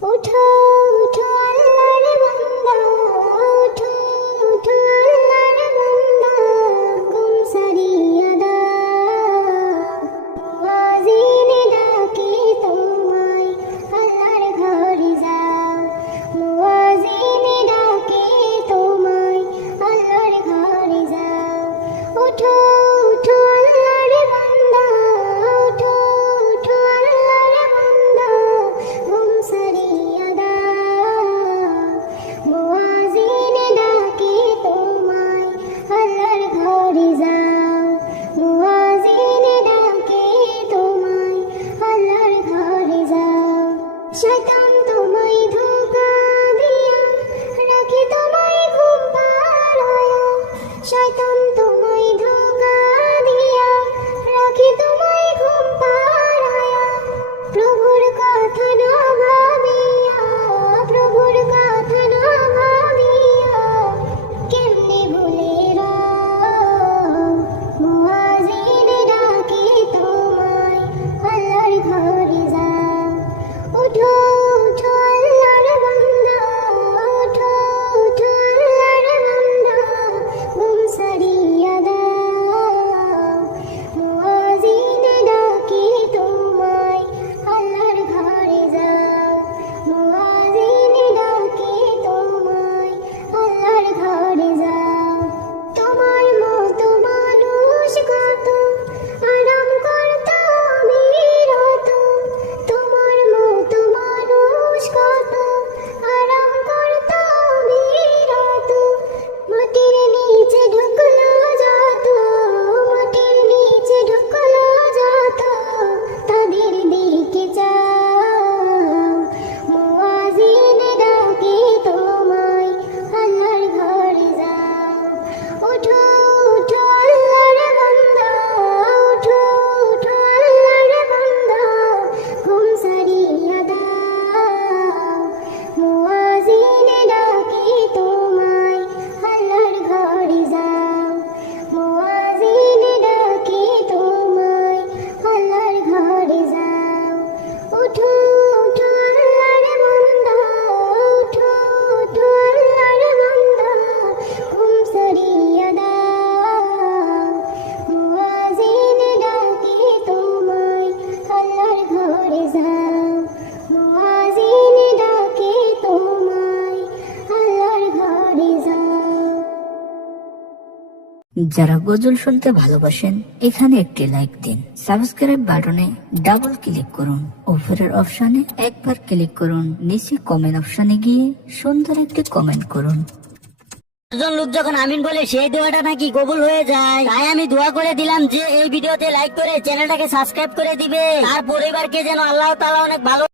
đồ. যারা গজল শুনতে ভালোবাসেন, এখানে একটি লাইক দিন। সাবস্ক্রাইব বাটনে ডাবল ক্লিক করুন। উপরের অপশানে একবার ক্লিক করুন। নিচে কমেন্ট অপশানে গিয়ে সুন্দর একটি কমেন্ট করুন। একজন লোক যখন আমিন বলে, সেই দোয়াটা নাকি কবুল হয়ে যায়? তাই আমি দোয়া করে দিলাম যে, এই ভিডিওতে লাইক করে চ্যানেলটাকে সাবস্ক্রাইব করে দিবে। আর পরিবারকে যেন আল্লাহ তালা অনেক ভালো